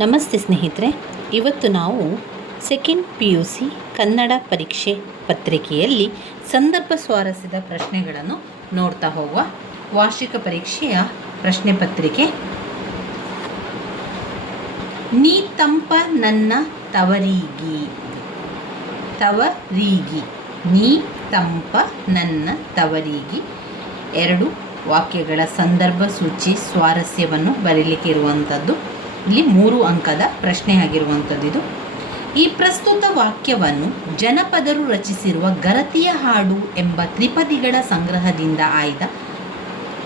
ನಮಸ್ತೆ ಸ್ನೇಹಿತರೆ, ಇವತ್ತು ನಾವು ಸೆಕೆಂಡ್ PUC ಕನ್ನಡ ಪರೀಕ್ಷೆ ಪತ್ರಿಕೆಯಲ್ಲಿ ಸಂದರ್ಭ ಸ್ವಾರಸ್ಯದ ಪ್ರಶ್ನೆಗಳನ್ನು ನೋಡ್ತಾ ಹೋಗುವ. ವಾರ್ಷಿಕ ಪರೀಕ್ಷೆಯ ಪ್ರಶ್ನೆ ಪತ್ರಿಕೆ. ನೀ ತಂಪ ನನ್ನ ತವರೀಗಿ, ನೀ ತಂಪ ನನ್ನ ತವರೀಗಿ. ಎರಡು ವಾಕ್ಯಗಳ ಸಂದರ್ಭ ಸೂಚಿ ಸ್ವಾರಸ್ಯವನ್ನು ಬರೀಲಿಕ್ಕೆ ಇರುವಂಥದ್ದು. ಇಲ್ಲಿ 3 ಅಂಕದ ಪ್ರಶ್ನೆ ಆಗಿರುವಂಥದ್ದು ಇದು. ಈ ಪ್ರಸ್ತುತ ವಾಕ್ಯವನ್ನು ಜನಪದರು ರಚಿಸಿರುವ ಗರತಿಯ ಹಾಡು ಎಂಬ ತ್ರಿಪದಿಗಳ ಸಂಗ್ರಹದಿಂದ ಆಯ್ದ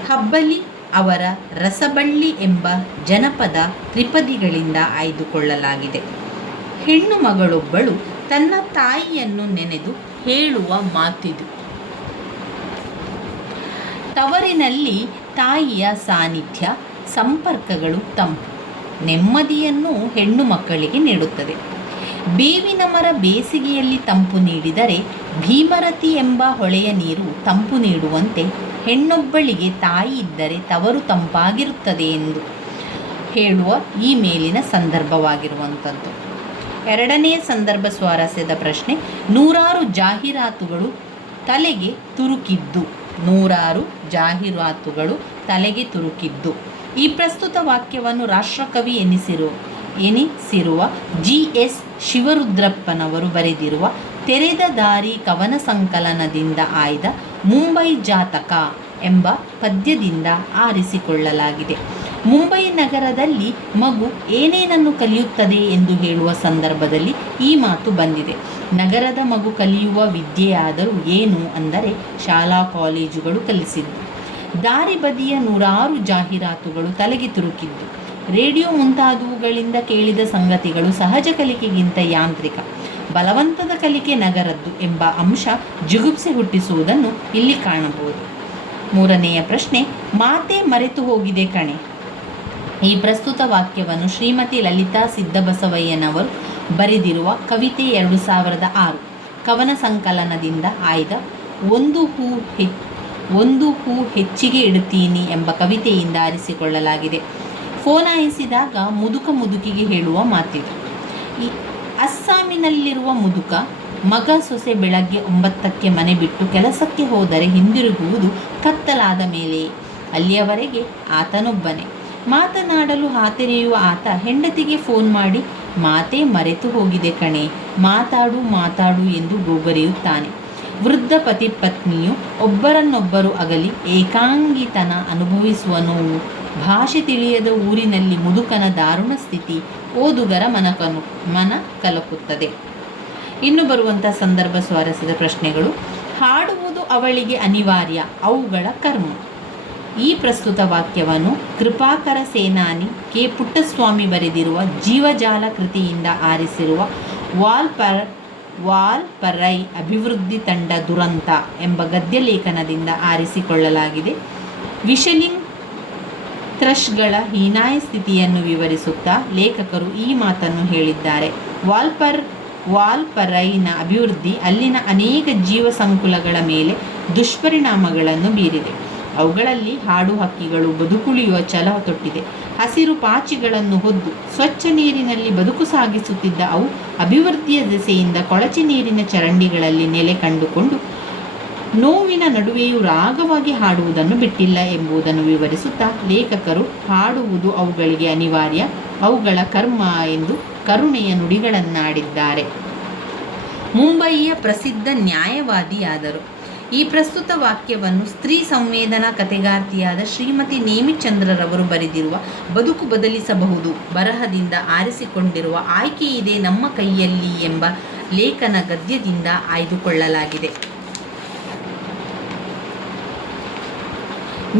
ಹಬ್ಬಲಿ ಅವರ ರಸಬಳ್ಳಿ ಎಂಬ ಜನಪದ ತ್ರಿಪದಿಗಳಿಂದ ಆಯ್ದುಕೊಳ್ಳಲಾಗಿದೆ. ಹೆಣ್ಣು ಮಗಳೊಬ್ಬಳು ತನ್ನ ತಾಯಿಯನ್ನು ನೆನೆದು ಹೇಳುವ ಮಾತಿದು. ತವರಿನಲ್ಲಿ ತಾಯಿಯ ಸಾನ್ನಿಧ್ಯ ಸಂಪರ್ಕಗಳು ತಂಪು ನೆಮ್ಮದಿಯನ್ನು ಹೆಣ್ಣು ಮಕ್ಕಳಿಗೆ ನೀಡುತ್ತದೆ. ಬೇವಿನ ಮರ ಬೇಸಿಗೆಯಲ್ಲಿ ತಂಪು ನೀಡಿದರೆ ಭೀಮರತಿ ಎಂಬ ಹೊಳೆಯ ನೀರು ತಂಪು ನೀಡುವಂತೆ ಹೆಣ್ಣೊಬ್ಬಳಿಗೆ ತಾಯಿ ಇದ್ದರೆ ತವರು ತಂಪಾಗಿರುತ್ತದೆ ಎಂದು ಹೇಳುವ ಈ ಮೇಲಿನ ಸಂದರ್ಭವಾಗಿರುವಂಥದ್ದು. ಎರಡನೆಯ ಸಂದರ್ಭ ಸ್ವಾರಸ್ಯದ ಪ್ರಶ್ನೆ. ನೂರಾರು ಜಾಹೀರಾತುಗಳು ತಲೆಗೆ ತುರುಕಿದ್ದು. ಈ ಪ್ರಸ್ತುತ ವಾಕ್ಯವನ್ನು ರಾಷ್ಟ್ರಕವಿ ಎನಿಸಿರುವ GS ಶಿವರುದ್ರಪ್ಪನವರು ಬರೆದಿರುವ ತೆರೆದ ದಾರಿ ಕವನ ಸಂಕಲನದಿಂದ ಆಯ್ದ ಮುಂಬೈ ಜಾತಕ ಎಂಬ ಪದ್ಯದಿಂದ ಆರಿಸಿಕೊಳ್ಳಲಾಗಿದೆ. ಮುಂಬೈ ನಗರದಲ್ಲಿ ಮಗು ಏನೇನನ್ನು ಕಲಿಯುತ್ತದೆ ಎಂದು ಹೇಳುವ ಸಂದರ್ಭದಲ್ಲಿ ಈ ಮಾತು ಬಂದಿದೆ. ನಗರದ ಮಗು ಕಲಿಯುವ ವಿದ್ಯೆಯಾದರೂ ಏನು ಅಂದರೆ ಶಾಲಾ ಕಾಲೇಜುಗಳು ಕಲಿಸಿದ್ದು. ದಾರಿ ಬದಿಯ ನೂರಾರು ಜಾಹೀರಾತುಗಳು ತಲೆಗೆ ತುರುಕಿದ್ದು. ರೇಡಿಯೋ ಮುಂತಾದವುಗಳಿಂದ ಕೇಳಿದ ಸಂಗತಿಗಳು ಸಹಜ ಕಲಿಕೆಗಿಂತ ಯಾಂತ್ರಿಕ, ಬಲವಂತದ ಕಲಿಕೆ ನಗರದ್ದು ಎಂಬ ಅಂಶ ಜಿಗುಪ್ಸೆ ಹುಟ್ಟಿಸುವುದನ್ನು ಇಲ್ಲಿ ಕಾಣಬಹುದು. ಮೂರನೆಯ ಪ್ರಶ್ನೆ. ಮಾತೆ ಮರೆತು ಹೋಗಿದೆ ಕಣೆ. ಈ ಪ್ರಸ್ತುತ ವಾಕ್ಯವನ್ನು ಶ್ರೀಮತಿ ಲಲಿತಾ ಸಿದ್ದಬಸವಯ್ಯನವರು ಬರೆದಿರುವ ಕವಿತೆ 2006 ಕವನ ಸಂಕಲನದಿಂದ ಆಯ್ದ ಒಂದು ಹೂ ಹೆಚ್ಚಿಗೆ ಇಡುತ್ತೀನಿ ಎಂಬ ಕವಿತೆಯಿಂದ ಆರಿಸಿಕೊಳ್ಳಲಾಗಿದೆ. ಫೋನಾಯಿಸಿದಾಗ ಮುದುಕಿಗೆ ಹೇಳುವ ಮಾತಿದು. ಈ ಅಸ್ಸಾಮಿನಲ್ಲಿರುವ ಮುದುಕ ಮಗ ಸೊಸೆ ಬೆಳಗ್ಗೆ 9ಕ್ಕೆ ಮನೆ ಬಿಟ್ಟು ಕೆಲಸಕ್ಕೆ ಹೋದರೆ ಹಿಂದಿರುಗುವುದು ಕತ್ತಲಾದ ಮೇಲೆ. ಅಲ್ಲಿಯವರೆಗೆ ಆತನೊಬ್ಬನೇ. ಮಾತನಾಡಲು ಹಾತೆರೆಯುವ ಆತ ಹೆಂಡತಿಗೆ ಫೋನ್ ಮಾಡಿ ಮಾತೇ ಮರೆತು ಹೋಗಿದೆ ಕಣೆ, ಮಾತಾಡು ಎಂದು ಗೋಗರಿಯುತ್ತಾನೆ. ವೃದ್ಧ ಪತಿ ಪತ್ನಿಯು ಒಬ್ಬರನ್ನೊಬ್ಬರು ಅಗಲಿ ಏಕಾಂಗಿತನ ಅನುಭವಿಸುವ ನೋವು, ಭಾಷೆ ತಿಳಿಯದ ಊರಿನಲ್ಲಿ ಮುದುಕನ ದಾರುಣ ಸ್ಥಿತಿ ಓದುಗರ ಮನ ಕಲಕುತ್ತದೆ. ಇನ್ನು ಬರುವಂಥ ಸಂದರ್ಭ ಸ್ವಾರಸ್ಯದ ಪ್ರಶ್ನೆಗಳು. ಹಾಡುವುದು ಅವಳಿಗೆ ಅನಿವಾರ್ಯ, ಅವುಗಳ ಕರ್ಮ. ಈ ಪ್ರಸ್ತುತ ವಾಕ್ಯವನ್ನು ಕೃಪಾಕರ ಸೇನಾನಿ ಕೆ ಪುಟ್ಟಸ್ವಾಮಿ ಬರೆದಿರುವ ಜೀವಜಾಲ ಕೃತಿಯಿಂದ ಆರಿಸಿರುವ ವಾಲ್ಪರೈ ಅಭಿವೃದ್ಧಿ ತಂಡ ದುರಂತ ಎಂಬ ಗದ್ಯ ಲೇಖನದಿಂದ ಆರಿಸಿಕೊಳ್ಳಲಾಗಿದೆ. ವಿಷಲಿಂಗ್ ಥ್ರಶ್ಗಳ ಹೀನಾಯ ಸ್ಥಿತಿಯನ್ನು ವಿವರಿಸುತ್ತಾ ಲೇಖಕರು ಈ ಮಾತನ್ನು ಹೇಳಿದ್ದಾರೆ. ವಾಲ್ಪರೈನ ಅಭಿವೃದ್ಧಿ ಅಲ್ಲಿನ ಅನೇಕ ಜೀವ ಸಂಕುಲಗಳ ಮೇಲೆ ದುಷ್ಪರಿಣಾಮಗಳನ್ನು ಬೀರಿದೆ. ಅವುಗಳಲ್ಲಿ ಹಾಡು ಹಕ್ಕಿಗಳು ಬದುಕುಳಿಯುವ ಛಲ ತೊಟ್ಟಿದೆ. ಹಸಿರು ಪಾಚಿಗಳನ್ನು ಹೊದ್ದು ಸ್ವಚ್ಛ ನೀರಿನಲ್ಲಿ ಬದುಕು ಸಾಗಿಸುತ್ತಿದ್ದ ಅವು ಅಭಿವೃದ್ಧಿಯ ದೆಸೆಯಿಂದ ಕೊಳಚೆ ನೀರಿನ ಚರಂಡಿಗಳಲ್ಲಿ ನೆಲೆ ಕಂಡುಕೊಂಡು ನೋವಿನ ನಡುವೆಯೂ ರಾಗವಾಗಿ ಹಾಡುವುದನ್ನು ಬಿಟ್ಟಿಲ್ಲ ಎಂಬುದನ್ನು ವಿವರಿಸುತ್ತಾ ಲೇಖಕರು ಹಾಡುವುದು ಅವುಗಳಿಗೆ ಅನಿವಾರ್ಯ, ಅವುಗಳ ಕರ್ಮ ಎಂದು ಕರುಣೆಯ ನುಡಿಗಳನ್ನಾಡಿದ್ದಾರೆ. ಮುಂಬಯಿಯ ಪ್ರಸಿದ್ಧ ನ್ಯಾಯವಾದಿಯಾದರು. ಈ ಪ್ರಸ್ತುತ ವಾಕ್ಯವನ್ನು ಸ್ತ್ರೀ ಸಂವೇದನಾ ಕಥೆಗಾರ್ತಿಯಾದ ಶ್ರೀಮತಿ ನೇಮಿಚಂದ್ರರವರು ಬರೆದಿರುವ ಬದುಕು ಬದಲಿಸಬಹುದು ಬರಹದಿಂದ ಆರಿಸಿಕೊಂಡಿರುವ ಆಯ್ಕೆ ಇದೆ ನಮ್ಮ ಕೈಯಲ್ಲಿ ಎಂಬ ಲೇಖನ ಗದ್ಯದಿಂದ ಆಯ್ದುಕೊಳ್ಳಲಾಗಿದೆ.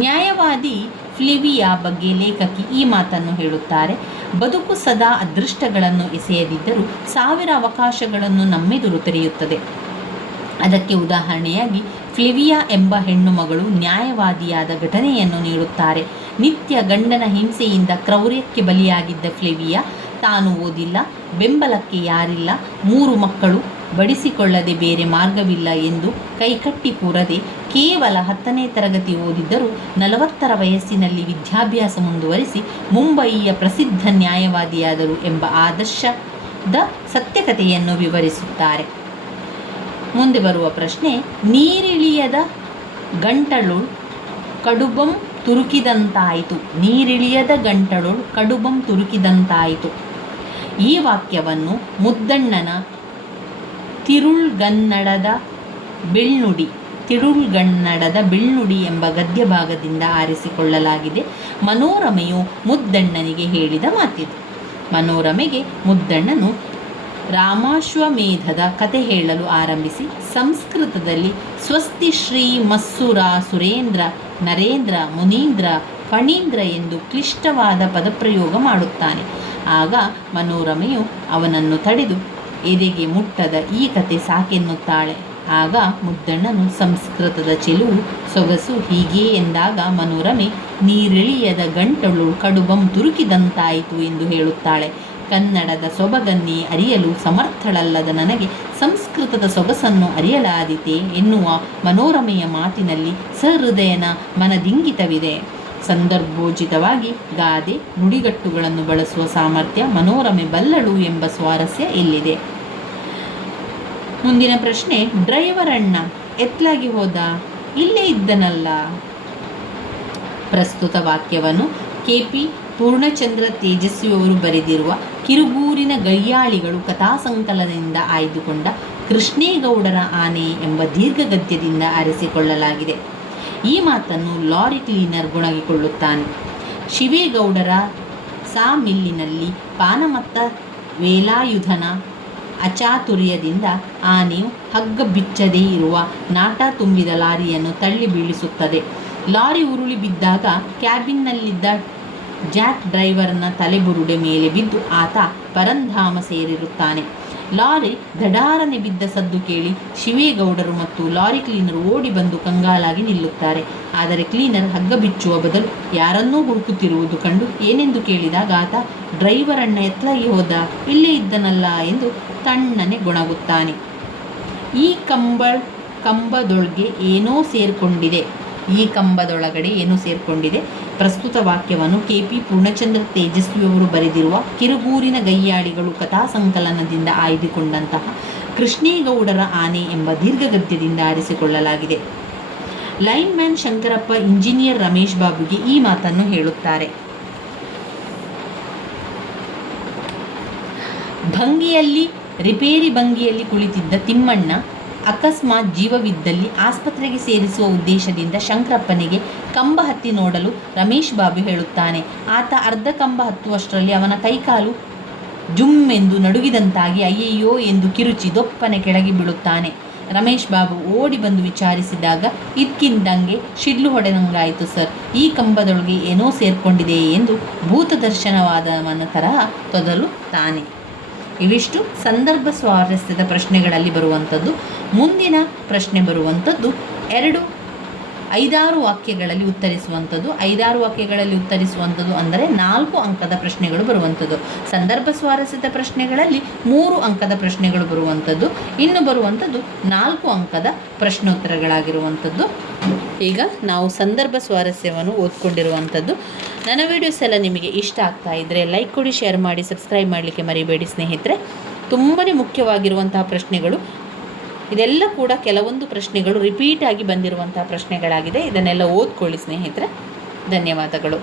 ನ್ಯಾಯವಾದಿ ಫ್ಲೇವಿಯಾ ಬಗ್ಗೆ ಲೇಖಕಿ ಈ ಮಾತನ್ನು ಹೇಳುತ್ತಾರೆ. ಬದುಕು ಸದಾ ಅದೃಷ್ಟಗಳನ್ನು ಎಸೆಯದಿದ್ದರೂ 1000 ಅವಕಾಶಗಳನ್ನು ನಮ್ಮೆದುರು ತೆರೆಯುತ್ತದೆ. ಅದಕ್ಕೆ ಉದಾಹರಣೆಯಾಗಿ ಫ್ಲೇವಿಯಾ ಎಂಬ ಹೆಣ್ಣು ಮಗಳು ನ್ಯಾಯವಾದಿಯಾದ ಘಟನೆಯನ್ನು ನೀಡುತ್ತಾರೆ. ನಿತ್ಯ ಗಂಡನ ಹಿಂಸೆಯಿಂದ ಕ್ರೌರ್ಯಕ್ಕೆ ಬಲಿಯಾಗಿದ್ದ ಫ್ಲೇವಿಯಾ ತಾನು ಓದಿಲ್ಲ, ಬೆಂಬಲಕ್ಕೆ ಯಾರಿಲ್ಲ, 3 ಮಕ್ಕಳು, ಬಡಿಸಿಕೊಳ್ಳದೆ ಬೇರೆ ಮಾರ್ಗವಿಲ್ಲ ಎಂದು ಕೈಕಟ್ಟಿ ಕೂರದೆ ಕೇವಲ 10ನೇ ತರಗತಿ ಓದಿದ್ದರೂ 40ರ ವಯಸ್ಸಿನಲ್ಲಿ ವಿದ್ಯಾಭ್ಯಾಸ ಮುಂದುವರಿಸಿ ಮುಂಬಯಿಯ ಪ್ರಸಿದ್ಧ ನ್ಯಾಯವಾದಿಯಾದರು ಎಂಬ ಆದರ್ಶದ ಸತ್ಯಕತೆಯನ್ನು ವಿವರಿಸುತ್ತಾರೆ. ಮುಂದೆ ಬರುವ ಪ್ರಶ್ನೆ, ನೀರಿಳಿಯದ ಗಂಟಲು ಕಡುಬಂ ತುರುಕಿದಂತಾಯಿತು. ನೀರಿಳಿಯದ ಗಂಟಲು ಕಡುಬಂ ತುರುಕಿದಂತಾಯಿತು. ಈ ವಾಕ್ಯವನ್ನು ಮುದ್ದಣ್ಣನ ತಿರುಳ್ಗನ್ನಡದ ಬಿಳ್ನುಡಿ ಎಂಬ ಗದ್ಯ ಭಾಗದಿಂದ ಆರಿಸಿಕೊಳ್ಳಲಾಗಿದೆ. ಮನೋರಮೆಯು ಮುದ್ದಣ್ಣನಿಗೆ ಹೇಳಿದ ಮಾತಿದು. ಮನೋರಮೆಗೆ ಮುದ್ದಣ್ಣನು ರಾಮಾಶ್ವಮೇಧದ ಕತೆ ಹೇಳಲು ಆರಂಭಿಸಿ ಸಂಸ್ಕೃತದಲ್ಲಿ ಸ್ವಸ್ತಿ ಶ್ರೀ ಮಸ್ಸುರ ಸುರೇಂದ್ರ ನರೇಂದ್ರ ಮುನೀಂದ್ರ ಫಣೀಂದ್ರ ಎಂದು ಕ್ಲಿಷ್ಟವಾದ ಪದಪ್ರಯೋಗ ಮಾಡುತ್ತಾನೆ. ಆಗ ಮನೋರಮೆಯು ಅವನನ್ನು ತಡೆದು ಎದೆಗೆ ಮುಟ್ಟದ ಈ ಕತೆ ಸಾಕೆನ್ನುತ್ತಾಳೆ. ಆಗ ಮುದ್ದಣ್ಣನು ಸಂಸ್ಕೃತದ ಚೆಲುವು ಸೊಗಸು ಹೀಗೆ ಎಂದಾಗ ಮನೋರಮೆ ನೀರಿಳಿಯದ ಗಂಟಲು ಕಡುಬಂ ತುರುಕಿದಂತಾಯಿತು ಎಂದು ಹೇಳುತ್ತಾಳೆ. ಕನ್ನಡದ ಸೊಬಗನ್ನೇ ಅರಿಯಲು ಸಮರ್ಥಳಲ್ಲದ ನನಗೆ ಸಂಸ್ಕೃತದ ಸೊಗಸನ್ನು ಅರಿಯಲಾದೀತೆ ಎನ್ನುವ ಮನೋರಮೆಯ ಮಾತಿನಲ್ಲಿ ಸಹೃದಯನ ಮನದಿಂಗಿತವಿದೆ. ಸಂದರ್ಭೋಚಿತವಾಗಿ ಗಾದೆ ನುಡಿಗಟ್ಟುಗಳನ್ನು ಬಳಸುವ ಸಾಮರ್ಥ್ಯ ಮನೋರಮೆ ಬಲ್ಲಳು ಎಂಬ ಸ್ವಾರಸ್ಯ ಇಲ್ಲಿದೆ. ಮುಂದಿನ ಪ್ರಶ್ನೆ, ಡ್ರೈವರ್ ಅಣ್ಣ ಎತ್ಲಾಗಿ ಹೋದ, ಇಲ್ಲೇ ಇದ್ದನಲ್ಲ. ಪ್ರಸ್ತುತ ವಾಕ್ಯವನ್ನು KP ಪೂರ್ಣಚಂದ್ರ ತೇಜಸ್ವಿಯವರು ಬರೆದಿರುವ ಕಿರುಗೂರಿನ ಗಯ್ಯಾಳಿಗಳು ಕಥಾಸಂಕಲನದಿಂದ ಆಯ್ದುಕೊಂಡ ಕೃಷ್ಣೇಗೌಡರ ಆನೆ ಎಂಬ ದೀರ್ಘಗದ್ಯದಿಂದ ಆರಿಸಿಕೊಳ್ಳಲಾಗಿದೆ. ಈ ಮಾತನ್ನು ಲಾರಿ ಕ್ಲೀನರ್ ಗುಣಗಿಕೊಳ್ಳುತ್ತಾನೆ. ಶಿವೇಗೌಡರ ಸಾ ಮಿಲ್ಲಿನಲ್ಲಿ ಪಾನಮತ್ತ ವೇಲಾಯುಧನ ಅಚಾತುರ್ಯದಿಂದ ಆನೆಯು ಹಗ್ಗ ಬಿಚ್ಚದೇ ಇರುವ ನಾಟ ತುಂಬಿದ ಲಾರಿಯನ್ನು ತಳ್ಳಿ ಬೀಳಿಸುತ್ತದೆ. ಲಾರಿ ಉರುಳಿ ಬಿದ್ದಾಗ ಕ್ಯಾಬಿನ್ನಲ್ಲಿದ್ದ ಜಾಕ್ ಡ್ರೈವರ್ನ ತಲೆಬುರುಡೆ ಮೇಲೆ ಬಿದ್ದು ಆತ ಪರಂಧಾಮ ಸೇರಿರುತ್ತಾನೆ. ಲಾರಿ ದಡಾರನೆ ಬಿದ್ದ ಸದ್ದು ಕೇಳಿ ಶಿವೇಗೌಡರು ಮತ್ತು ಲಾರಿ ಕ್ಲೀನರ್ ಓಡಿ ಬಂದು ಕಂಗಾಲಾಗಿ ನಿಲ್ಲುತ್ತಾರೆ. ಆದರೆ ಕ್ಲೀನರ್ ಹಗ್ಗ ಬಿಚ್ಚುವ ಬದಲು ಯಾರನ್ನೂ ಹುಡುಕುತ್ತಿರುವುದು ಕಂಡು ಏನೆಂದು ಕೇಳಿದಾಗ ಆತ ಡ್ರೈವರ್ ಅಣ್ಣ ಎತ್ಲಾಗಿ ಹೋದ, ಇಲ್ಲೇ ಇದ್ದನಲ್ಲ ಎಂದು ತಣ್ಣನೆ ಗೊಣಗುತ್ತಾನೆ. ಈ ಕಂಬದೊಳಗೆ ಏನೋ ಸೇರ್ಕೊಂಡಿದೆ. ಪ್ರಸ್ತುತ ವಾಕ್ಯವನ್ನು KP ಪೂರ್ಣಚಂದ್ರ ತೇಜಸ್ವಿಯವರು ಬರೆದಿರುವ ಕಿರುಗೂರಿನ ಗಯ್ಯಾಳಿಗಳು ಕಥಾಸಂಕಲನದಿಂದ ಆಯ್ದುಕೊಂಡಂತಹ ಕೃಷ್ಣೇಗೌಡರ ಆನೆ ಎಂಬ ದೀರ್ಘಗದ್ಯದಿಂದ ಆರಿಸಿಕೊಳ್ಳಲಾಗಿದೆ. ಲೈನ್ಮ್ಯಾನ್ ಶಂಕರಪ್ಪ ಇಂಜಿನಿಯರ್ ರಮೇಶ್ ಬಾಬುಗೆ ಈ ಮಾತನ್ನು ಹೇಳುತ್ತಾರೆ. ರಿಪೇರಿ ಭಂಗಿಯಲ್ಲಿ ಕುಳಿತಿದ್ದ ತಿಮ್ಮಣ್ಣ ಅಕಸ್ಮಾತ್ ಜೀವವಿದ್ದಲ್ಲಿ ಆಸ್ಪತ್ರೆಗೆ ಸೇರಿಸುವ ಉದ್ದೇಶದಿಂದ ಶಂಕರಪ್ಪನಿಗೆ ಕಂಬ ಹತ್ತಿ ನೋಡಲು ರಮೇಶ್ ಬಾಬು ಹೇಳುತ್ತಾನೆ. ಆತ ಅರ್ಧ ಕಂಬ ಹತ್ತುವಷ್ಟರಲ್ಲಿ ಅವನ ಕೈಕಾಲು ಜುಮ್ಮೆಂದು ನಡುಗಿದಂತಾಗಿ ಅಯ್ಯಯ್ಯೋ ಎಂದು ಕಿರುಚಿ ದೊಪ್ಪನೆ ಕೆಳಗೆ ಬೀಳುತ್ತಾನೆ. ರಮೇಶ್ ಬಾಬು ಓಡಿ ಬಂದು ವಿಚಾರಿಸಿದಾಗ ಇದ್ಕಿಂದಂಗೆ ಶಿಡ್ಲು ಹೊಡೆದಂಗಾಯಿತು ಸರ್, ಈ ಕಂಬದೊಳಗೆ ಏನೋ ಸೇರ್ಕೊಂಡಿದೆ ಎಂದು ಭೂತ ದರ್ಶನವಾದವನ ತರಹ ತೊದಲುತ್ತಾನೆ. ಇವಿಷ್ಟು ಸಂದರ್ಭ ಸ್ವಾರಸ್ಯದ ಪ್ರಶ್ನೆಗಳಲ್ಲಿ ಬರುವಂಥದ್ದು. ಮುಂದಿನ ಪ್ರಶ್ನೆ ಬರುವಂಥದ್ದು 5-6 ವಾಕ್ಯಗಳಲ್ಲಿ ಉತ್ತರಿಸುವಂಥದ್ದು. 5-6 ವಾಕ್ಯಗಳಲ್ಲಿ ಉತ್ತರಿಸುವಂಥದ್ದು ಅಂದರೆ 4 ಅಂಕದ ಪ್ರಶ್ನೆಗಳು ಬರುವಂಥದ್ದು. ಸಂದರ್ಭ ಸ್ವಾರಸ್ಯದ ಪ್ರಶ್ನೆಗಳಲ್ಲಿ 3 ಅಂಕದ ಪ್ರಶ್ನೆಗಳು ಬರುವಂಥದ್ದು. ಇನ್ನು ಬರುವಂಥದ್ದು 4 ಅಂಕದ ಪ್ರಶ್ನೋತ್ತರಗಳಾಗಿರುವಂಥದ್ದು. ಈಗ ನಾವು ಸಂದರ್ಭ ಸ್ವಾರಸ್ಯವನ್ನು ಓದ್ಕೊಂಡಿರುವಂಥದ್ದು. ನನ್ನ ವೀಡಿಯೋಸ್ ಎಲ್ಲ ನಿಮಗೆ ಇಷ್ಟ ಆಗ್ತಾ ಇದ್ದರೆ ಲೈಕ್ ಕೊಡಿ, ಶೇರ್ ಮಾಡಿ, ಸಬ್ಸ್ಕ್ರೈಬ್ ಮಾಡಲಿಕ್ಕೆ ಮರಿಬೇಡಿ ಸ್ನೇಹಿತರೆ. ತುಂಬಾ ಮುಖ್ಯವಾಗಿರುವಂತಹ ಪ್ರಶ್ನೆಗಳು ಇದೆಲ್ಲ ಕೂಡ. ಕೆಲವೊಂದು ಪ್ರಶ್ನೆಗಳು ರಿಪೀಟ್ ಆಗಿ ಬಂದಿರುವಂತಹ ಪ್ರಶ್ನೆಗಳಾಗಿದೆ. ಇದನ್ನೆಲ್ಲ ಓದ್ಕೊಳ್ಳಿ ಸ್ನೇಹಿತರೆ. ಧನ್ಯವಾದಗಳು.